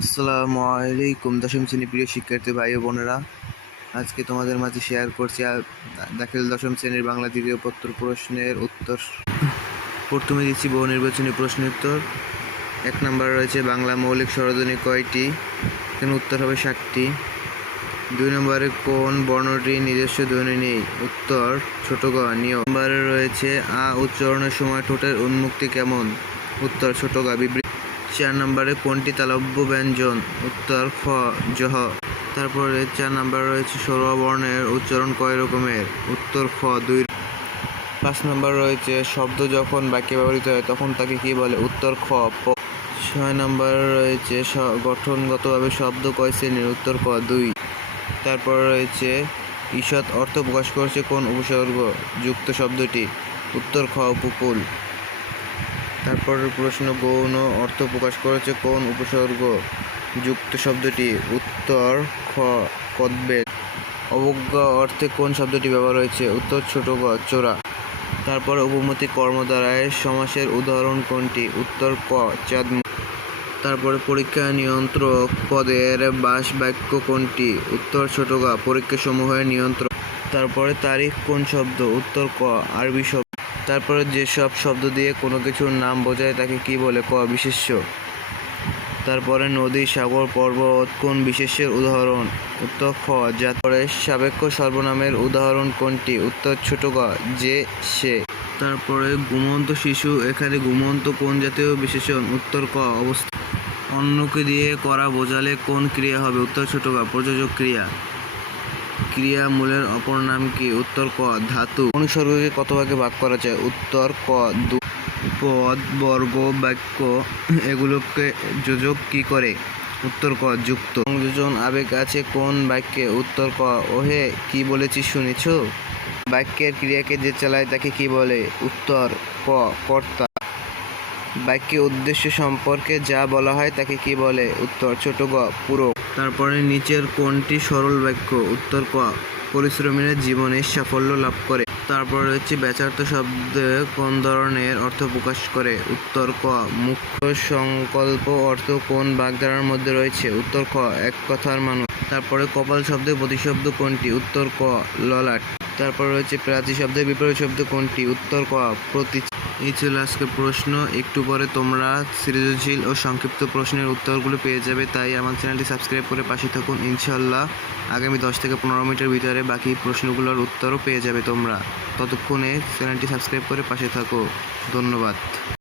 আসসালামু আলাইকুম দশম শ্রেণীর প্রিয় শিক্ষার্থী ভাই ও বোনেরা, আজকে তোমাদের মাঝে শেয়ার করছি দাখিল দশম শ্রেণীর বাংলা দ্বিতীয় পত্র প্রশ্নের উত্তর। প্রথমে দিচ্ছি বহু নির্বাচনী প্রশ্নের উত্তর। 1 নম্বরে রয়েছে বাংলা মৌলিক স্বরধ্বনি কয়টি? এখানে উত্তর হবে 7টি। 2 নম্বরে কোন বর্ণটির নিজস্ব ধ্বনি নেই? উত্তর ছোট গ। নিয়ম নম্বরে রয়েছে আ উচ্চারণের সময় ঠোঁটের উন্মুক্তি কেমন? উত্তর ছোট গা। 4 নম্বরে কোনটি তালব্য ব্যঞ্জন? উত্তর খ জহ। তারপরে 4 নম্বরে রয়েছে স্বরবর্ণের উচ্চারণ কয় রকমের? উত্তর খ 2। 5 নম্বর রয়েছে শব্দ যখন বাক্যে ব্যবহৃত হয় তখন তাকে কি বলে? উত্তর খ প। 6 নম্বরে রয়েছে গঠনগতভাবে শব্দ কয় শ্রেণীর? উত্তর ক 2। তারপরে রয়েছে ঈষৎ অর্থ প্রকাশ করছে কোন উপসর্গ যুক্ত শব্দটি? উত্তর খ উপকূল। তারপরের প্রশ্ন, গৌণ অর্থ প্রকাশ করেছে কোন উপসর্গ যুক্ত শব্দটি? উত্তর খ কদবেল। অবজ্ঞা অর্থে কোন শব্দটি ব্যবহার হয়েছে? উত্তর ছোট গ চোরা। তারপরে উপমতি কর্মদ্বারায় সমাসের উদাহরণ কোনটি? উত্তর ক চাঁদমুখ। তারপরে পরীক্ষা নিয়ন্ত্রক পদের বাস বাক্য কোনটি? উত্তর ছোট গ পরীক্ষা সমূহের নিয়ন্ত্রক। তারপরে তারিখ কোন শব্দ? উত্তর ক আরবি শব্দ। তারপরে যেসব শব্দ দিয়ে কোনো কিছুর নাম বোঝায় তাকে কি বলে? ক বিশেষ্য। তারপরে নদী, সাগর, পর্বত কোন বিশেষ্যের উদাহরণ? উত্তর খ জাত। পরে সাপেক্ষ সর্বনামের উদাহরণ কোনটি? উত্তর ছোট গ যে সে। তারপরে ঘুমন্ত শিশু, এখানে ঘুমন্ত কোন জাতীয় বিশেষণ? উত্তর ক অবস্থা। অন্যকে দিয়ে করা বোঝালে কোন ক্রিয়া হবে? উত্তর ছোট গ প্রযোজক ক্রিয়া। ক্রিয়া মূলের অপর নাম কি? উত্তর ক ধাতু। অনুসর্গকে কত ভাগে ভাগ করা যায়? উত্তর ক 2। পদ, বর্গ, বাক্য এগুলোকে যোজক কি করে? উত্তর ক যুক্ত। সংযোজন আবেগ আছে কোন বাক্যে? উত্তর ক ওহে কি বলেছি শুনেছ। বাক্যের ক্রিয়াকে যে চালায় তাকে কি বলে? উত্তর ক কর্তা। বাক্যে উদ্দেশ্য সম্পর্কে যা বলা হয় তাকে কি বলে? উত্তর ছোট গ পূরক। তারপরে নিচের কোনটি সরল বাক্য? উত্তর ক পরিশ্রমীরা জীবনে সাফল্য লাভ করে। তারপর রয়েছে ব্যাচার্থ শব্দে কোন ধরনের অর্থ প্রকাশ করে? উত্তর ক মুখ্য। সংকল্প অর্থ কোন বাগধারার মধ্যে রয়েছে? উত্তর ক এক কথার মানুষ। তারপরে কপাল শব্দের প্রতিশব্দ কোনটি? উত্তর ক ললাট। তারপর রয়েছে প্রাচী শব্দের বিপরীত শব্দ কোনটি? উত্তর ক প্রতি। এই ছিল আজকের প্রশ্ন। একটু পরে তোমরা সৃজনশীল ও সংক্ষিপ্ত প্রশ্নের উত্তরগুলো পেয়ে যাবে, তাই আমার চ্যানেলটি সাবস্ক্রাইব করে পাশে থাকুন। ইনশাল্লাহ আগামী 10 থেকে 15 মিনিটের ভিতরে বাকি প্রশ্নগুলোর উত্তরও পেয়ে যাবে তোমরা। ততক্ষণে চ্যানেলটি সাবস্ক্রাইব করে পাশে থাকো। ধন্যবাদ।